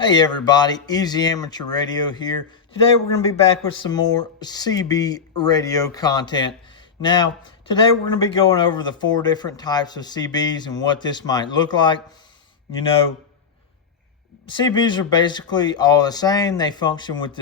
Hey everybody, Easy Amateur Radio here. Today we're going to be back with some more CB radio content. Now, today we're going to be going over the 4 different types of CBs and what this might look like. You know, CBs are basically all the same. They function with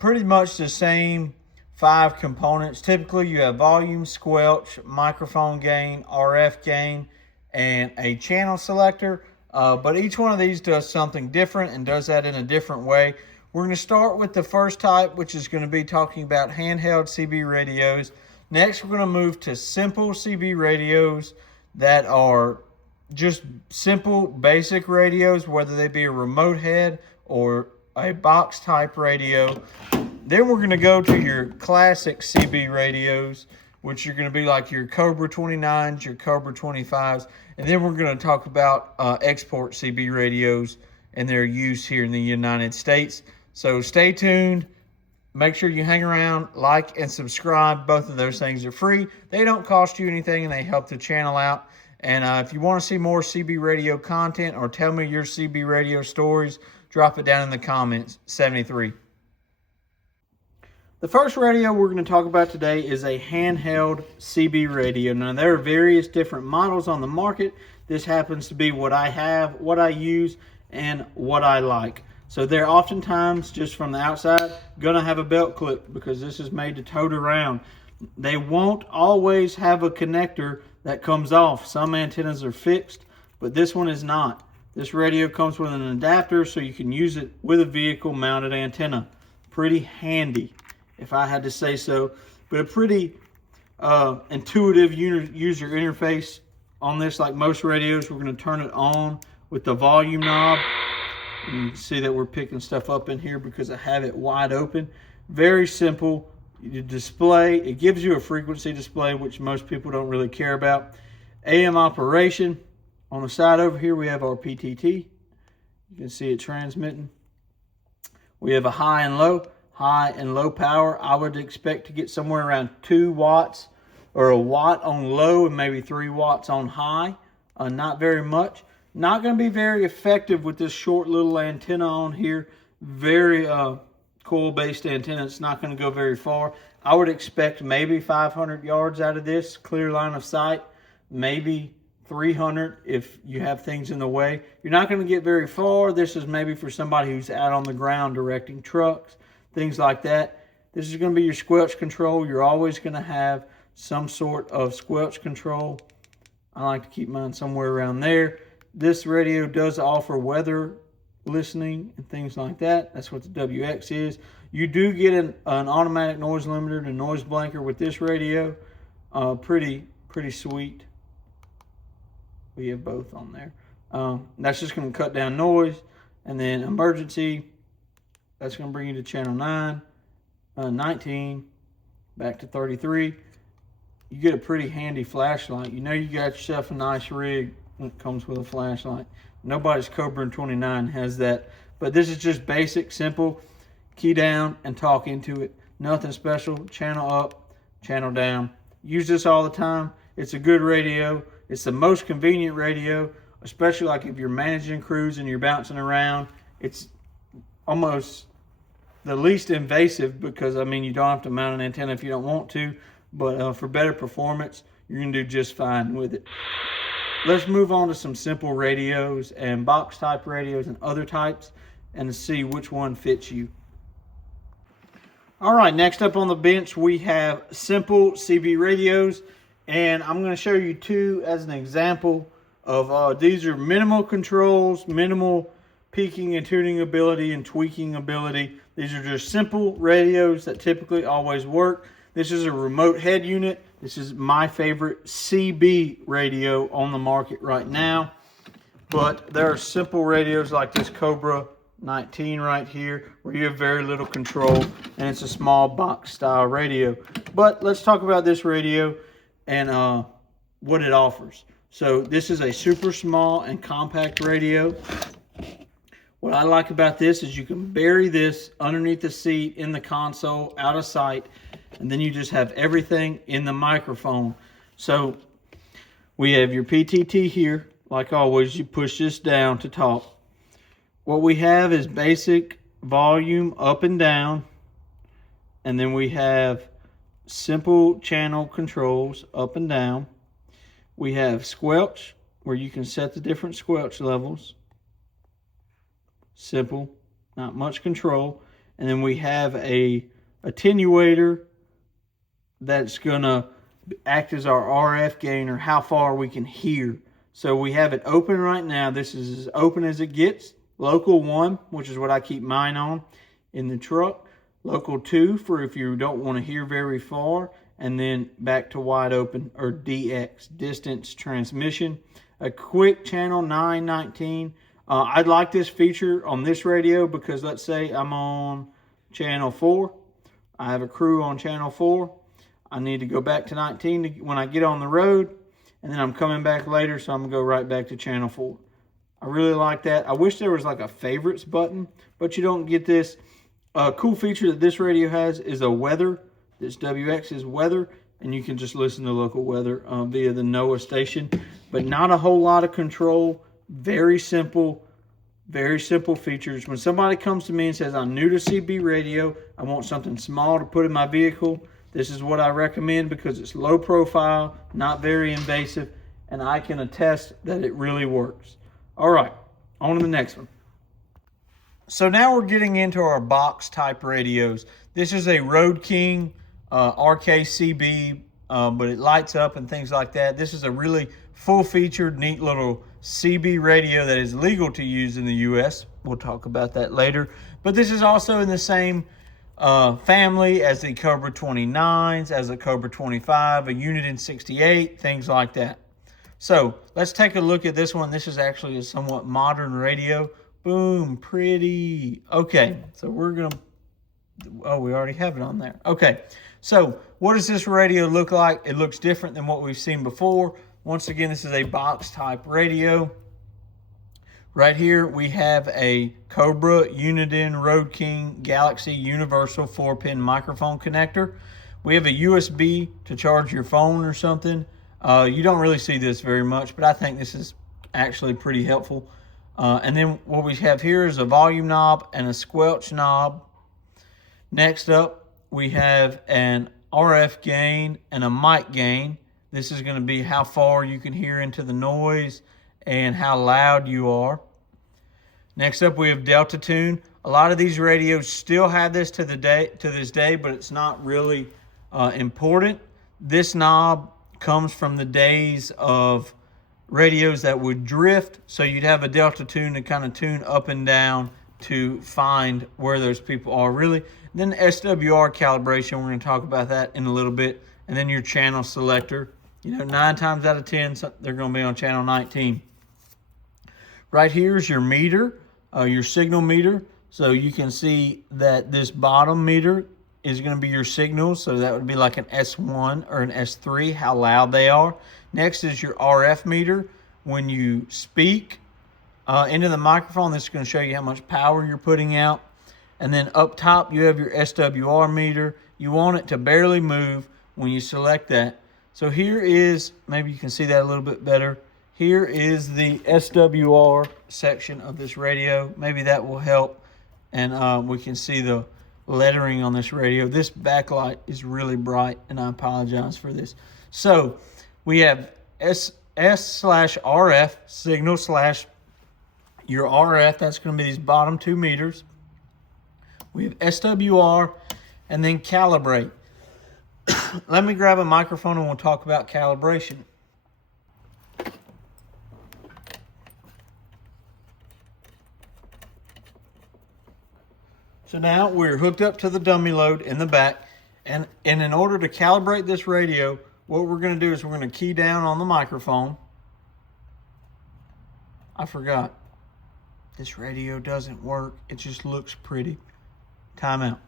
pretty much the same 5 components. Typically you have volume, squelch, microphone gain, RF gain, and a channel selector. But each one of these does something different and does that in a different way. We're going to start with the first type, which is going to be talking about handheld CB radios. Next, we're going to move to simple CB radios that are just simple, basic radios, whether they be a remote head or a box type radio. Then we're going to go to your classic CB radios, which are going to be like your Cobra 29s, your Cobra 25s. And then we're going to talk about export CB radios and their use here in the United States. So stay tuned. Make sure you hang around, like, and subscribe. Both of those things are free. They don't cost you anything, and they help the channel out. And if you want to see more CB radio content or tell me your CB radio stories, drop it down in the comments. 73. The first radio we're going to talk about today is a handheld CB radio. Now, there are various different models on the market. This happens to be what I have, what I use, and what I like. So they're oftentimes, just from the outside, going to have a belt clip because this is made to tote around. They won't always have a connector that comes off. Some antennas are fixed, but this one is not. This radio comes with an adapter so you can use it with a vehicle mounted antenna. Pretty handy, if I had to say so, but a pretty intuitive user interface on this. Like most radios, we're going to turn it on with the volume knob. And you can see that we're picking stuff up in here because I have it wide open. Very simple. You display, it gives you a frequency display, which most people don't really care about. AM operation. On the side over here, we have our PTT. You can see it transmitting. We have a high and low. High and low power, I would expect to get somewhere around 2 watts or a watt on low and maybe 3 watts on high. Not very much. Not going to be very effective with this short little antenna on here. Very coil-based antenna. It's not going to go very far. I would expect maybe 500 yards out of this, clear line of sight. Maybe 300 if you have things in the way. You're not going to get very far. This is maybe for somebody who's out on the ground directing trucks, things like that. This is going to be your squelch control. You're always going to have some sort of squelch control. I like to keep mine somewhere around there. This radio does offer weather listening and things like that. That's what the WX is. You do get an automatic noise limiter and a noise blanker with this radio. Pretty sweet. We have both on there. That's just going to cut down noise. And then emergency. That's going to bring you to channel 9, 19, back to 33. You get a pretty handy flashlight. You know you got yourself a nice rig when it comes with a flashlight. Nobody's Cobra 29 has that. But this is just basic, simple. Key down and talk into it. Nothing special. Channel up, channel down. Use this all the time. It's a good radio. It's the most convenient radio, especially like if you're managing crews and you're bouncing around. It's almost the least invasive because, I mean, you don't have to mount an antenna if you don't want to, but for better performance, you're going to do just fine with it. Let's move on to some simple radios and box type radios and other types and see which one fits you. All right, next up on the bench, we have simple CB radios, and I'm going to show you 2 as an example of these are minimal controls, minimal peaking and tuning ability and tweaking ability. These are just simple radios that typically always work. This is a remote head unit. This is my favorite CB radio on the market right now. But there are simple radios like this Cobra 19 right here where you have very little control and it's a small box style radio. But let's talk about this radio and what it offers. So this is a super small and compact radio. What I like about this is you can bury this underneath the seat in the console, out of sight, and then you just have everything in the microphone. So we have your PTT here. Like always, you push this down to talk. what we have is basic volume up and down, and then we have simple channel controls up and down. We have squelch, where you can set the different squelch levels. Simple, not much control. And then we have a attenuator that's gonna act as our RF gain, or how far we can hear. So we have it open right now. This is as open as it gets. Local 1, which is what I keep mine on in the truck. Local 2 for if you don't want to hear very far. And then back to wide open, or DX, distance transmission. A quick channel 919. I'd like this feature on this radio because let's say I'm on channel 4. I have a crew on channel 4. I need to go back to 19 when I get on the road, and then I'm coming back later, so I'm going to go right back to channel 4. I really like that. I wish there was like a favorites button, but you don't get this. A cool feature that this radio has is a weather. This WX is weather, and you can just listen to local weather via the NOAA station, but not a whole lot of control. Very simple features. When somebody comes to me and says, I'm new to CB radio, I want something small to put in my vehicle, this is what I recommend because it's low profile, not very invasive, and I can attest that it really works. All right, on to the next one. So now we're getting into our box type radios. This is a Road King RKCB, but it lights up and things like that. This is a really full-featured, neat little CB radio that is legal to use in the U.S. We'll talk about that later. But this is also in the same family as the Cobra 29s, as a Cobra 25, a Uniden 68, things like that. So let's take a look at this one. This is actually a somewhat modern radio. Boom, pretty. Okay, so we're going to, oh, we already have it on there. Okay, so what does this radio look like? It looks different than what we've seen before. Once again, this is a box type radio. Right here, we have a Cobra, Uniden, Road King, Galaxy Universal 4-pin microphone connector. We have a USB to charge your phone or something. You don't really see this very much, but I think this is actually pretty helpful. And then what we have here is a volume knob and a squelch knob. Next up, we have an RF gain and a mic gain. This is going to be how far you can hear into the noise and how loud you are. Next up, we have Delta Tune. A lot of these radios still have this to this day, but it's not really important. This knob comes from the days of radios that would drift, so you'd have a Delta Tune to kind of tune up and down to find where those people are really. Then SWR calibration, we're going to talk about that in a little bit. And then your channel selector. You know, 9 times out of 10, they're going to be on channel 19. Right here is your meter, your signal meter. So you can see that this bottom meter is going to be your signals. So that would be like an S1 or an S3, how loud they are. Next is your RF meter. When you speak into the microphone, this is going to show you how much power you're putting out. And then up top, you have your SWR meter. You want it to barely move when you select that. So here is, maybe you can see that a little bit better. Here is the SWR section of this radio. Maybe that will help. And we can see the lettering on this radio. This backlight is really bright, and I apologize for this. So we have S/RF, signal slash your RF. That's going to be these bottom 2 meters. We have SWR, and then calibrate. Let me grab a microphone and we'll talk about calibration. So now we're hooked up to the dummy load in the back, and in order to calibrate this radio, what we're going to do is we're going to key down on the microphone. I forgot. This radio doesn't work. It just looks pretty. Timeout.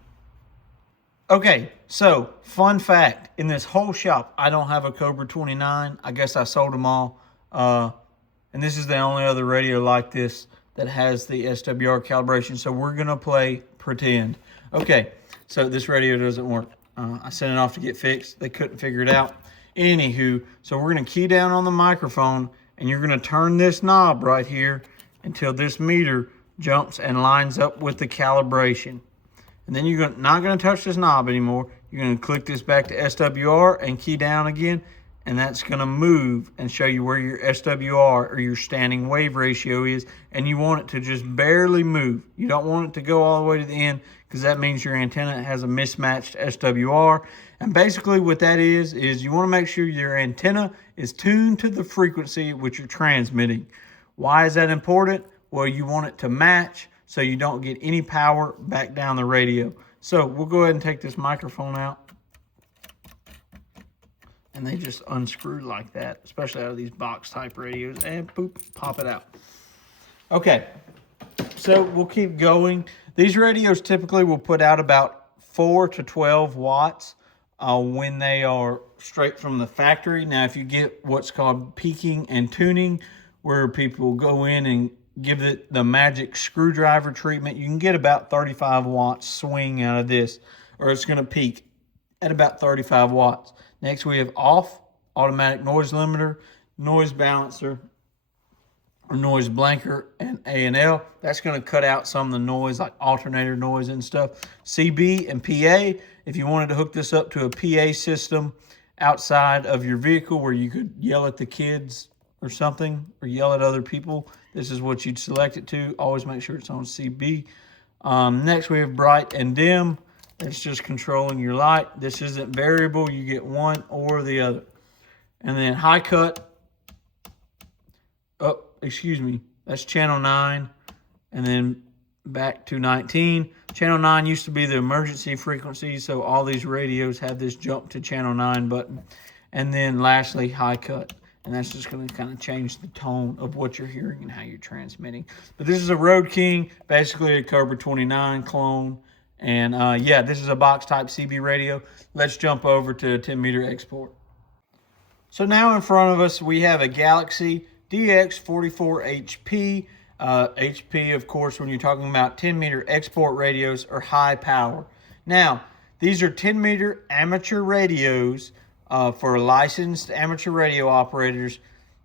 Okay, so fun fact. In this whole shop, I don't have a Cobra 29. I guess I sold them all. And this is the only other radio like this that has the SWR calibration. So we're going to play pretend. Okay, so this radio doesn't work. I sent it off to get fixed. They couldn't figure it out. Anywho, so we're going to key down on the microphone, and you're going to turn this knob right here until this meter jumps and lines up with the calibration. And then you're not going to touch this knob anymore. You're going to click this back to SWR and key down again, and that's going to move and show you where your SWR or your standing wave ratio is, and you want it to just barely move. You don't want it to go all the way to the end, because that means your antenna has a mismatched SWR. And basically what that is you want to make sure your antenna is tuned to the frequency which you're transmitting. Why is that important? Well, you want it to match so you don't get any power back down the radio. So we'll go ahead and take this microphone out. And they just unscrew like that, especially out of these box type radios, and boop, pop it out. Okay, so we'll keep going. These radios typically will put out about 4 to 12 watts when they are straight from the factory. Now, if you get what's called peaking and tuning, where people go in and give it the magic screwdriver treatment, you can get about 35 watts swing out of this, or it's going to peak at about 35 watts. Next, we have off, automatic noise limiter, noise balancer, or noise blanker, and A&L. That's going to cut out some of the noise, like alternator noise and stuff. CB and PA, if you wanted to hook this up to a PA system outside of your vehicle where you could yell at the kids or something, or yell at other people, this is what you'd select it to. Always make sure it's on CB. Next, we have bright and dim. It's just controlling your light. This isn't variable. You get one or the other. And then high cut. Oh, excuse me. That's channel 9. And then back to 19. Channel 9 used to be the emergency frequency, so all these radios have this jump to channel 9 button. And then lastly, high cut. And that's just going to kind of change the tone of what you're hearing and how you're transmitting. But this is a Road King, basically a Cobra 29 clone. And yeah, this is a box type CB radio. Let's jump over to a 10-meter export. So now in front of us, we have a Galaxy DX44HP. HP, of course, when you're talking about 10-meter export radios, are high power. Now, these are 10-meter amateur radios for licensed amateur radio operators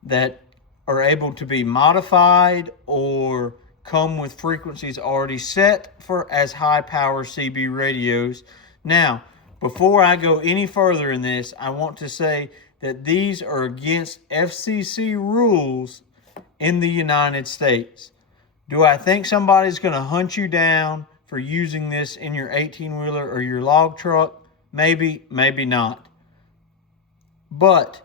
that are able to be modified or come with frequencies already set for as high power CB radios. Now, before I go any further in this, I want to say that these are against FCC rules in the United States. Do I think somebody's going to hunt you down for using this in your 18-wheeler or your log truck? Maybe, maybe not. But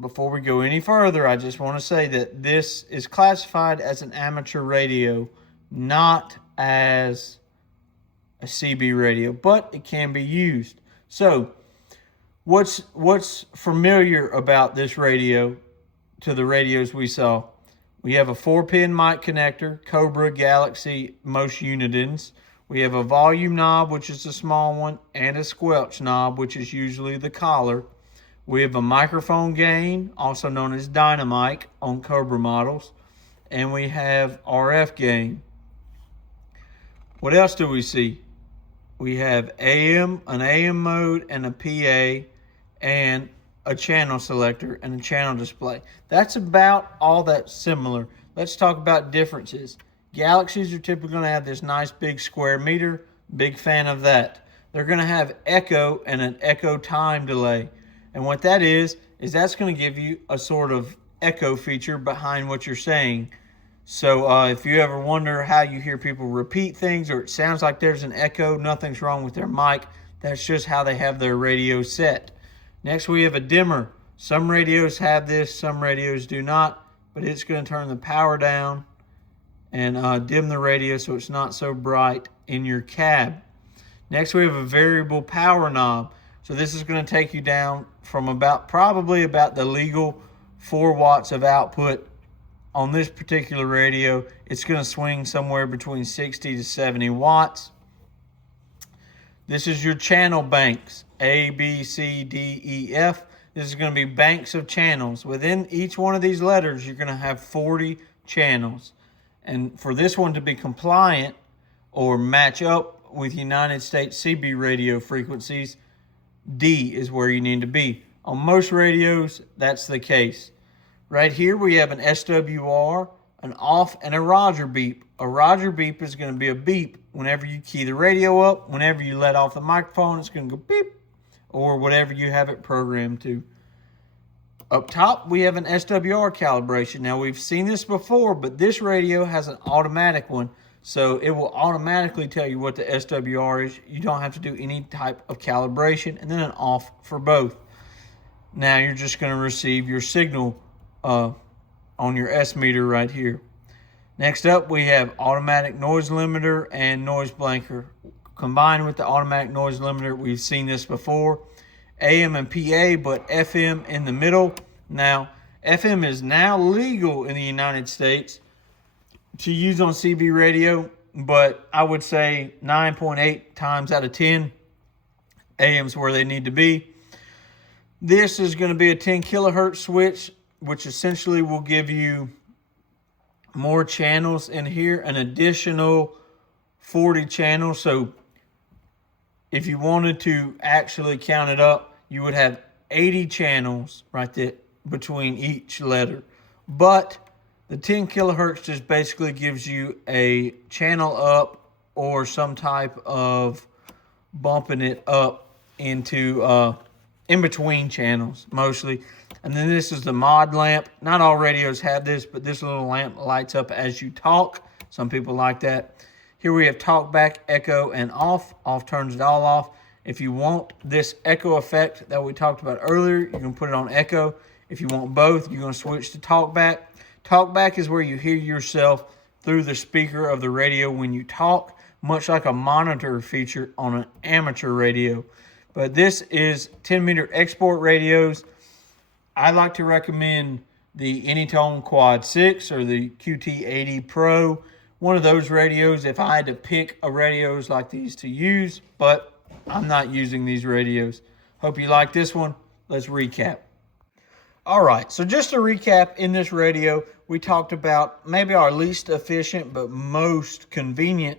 before we go any further, I just want to say that this is classified as an amateur radio, not as a CB radio, but it can be used. So what's familiar about this radio to the radios we saw? We have a 4-pin mic connector, Cobra, Galaxy, most Unidens. We have a volume knob, which is the small one, and a squelch knob, which is usually the collar. We have a microphone gain, also known as Dynamic on Cobra models. And we have RF gain. What else do we see? We have an AM mode, and a PA, and a channel selector, and a channel display. That's about all that's similar. Let's talk about differences. Galaxies are typically going to have this nice big square meter. Big fan of that. They're going to have echo and an echo time delay. And what that is that's going to give you a sort of echo feature behind what you're saying. So if you ever wonder how you hear people repeat things, or it sounds like there's an echo, nothing's wrong with their mic. That's just how they have their radio set. Next, we have a dimmer. Some radios have this, some radios do not, but it's going to turn the power down and dim the radio so it's not so bright in your cab. Next, we have a variable power knob. So this is going to take you down from probably about the legal 4 watts of output. On this particular radio, it's going to swing somewhere between 60 to 70 watts. This is your channel banks, A, B, C, D, E, F. This is going to be banks of channels. Within each one of these letters, you're going to have 40 channels. And for this one to be compliant or match up with United States CB radio frequencies, D is where you need to be. On most radios, that's the case. Right here, we have an SWR, an off, and a Roger beep. A A Roger beep is going to be a beep whenever you key the radio up. Whenever you let off the microphone, it's going to go beep, or whatever you have it programmed to. Up top, we have an SWR calibration. Now, we've seen this before, but this radio has an automatic one, so it will automatically tell you what the SWR is. You don't have to do any type of calibration, and then an off for both. Now, you're just going to receive your signal on your S meter right here. Next up, we have automatic noise limiter and noise blanker. Combined with the automatic noise limiter, we've seen this before. AM and PA, but FM in the middle. Now, FM is now legal in the United States to use on CB radio, but I would say 9.8 times out of 10, AM's where they need to be. This is going to be a 10 kilohertz switch, which essentially will give you more channels in here, an additional 40 channels. So if you wanted to actually count it up, you would have 80 channels right there between each letter. But the 10 kilohertz just basically gives you a channel up or some type of bumping it up into in between channels mostly. And then this is the mod lamp. Not all radios have this, but this little lamp lights up as you talk. Some people like that. Here we have talk back, echo, and off. Off turns it all off. If you want this echo effect that we talked about earlier, you can put it on echo. If you want both, you're going to switch to talk back. Talk back is where you hear yourself through the speaker of the radio when you talk, much like a monitor feature on an amateur radio. But this is 10 meter export radios. I like to recommend the Anytone Quad 6 or the QT80 Pro. One of those radios if I had to pick a radios like these to use, but I'm not using these radios. Hope you like this one. Let's recap. All right, so just to recap, in this radio, we talked about maybe our least efficient but most convenient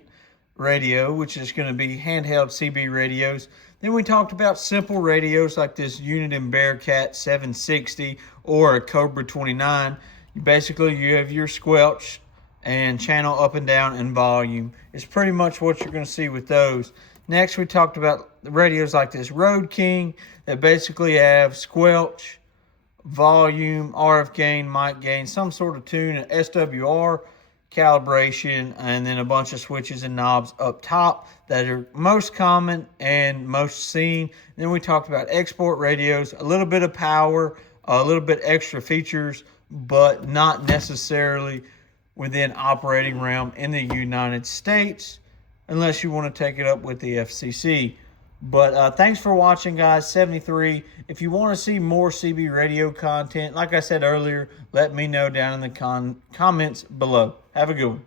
radio, which is going to be handheld CB radios. Then we talked about simple radios like this Uniden Bearcat 760 or a Cobra 29. Basically, you have your squelch and channel up and down and volume. It's pretty much what you're going to see with those. Next, we talked about the radios like this Road King that basically have squelch, volume, RF gain, mic gain, some sort of tune, an SWR calibration, and then a bunch of switches and knobs up top that are most common and most seen. Then we talked about export radios, a little bit of power, a little bit extra features, but not necessarily within operating realm in the United States unless you want to take it up with the FCC. But thanks for watching, guys. 73. If you want to see more CB radio content, like I said earlier, let me know down in the comments below. Have a good one.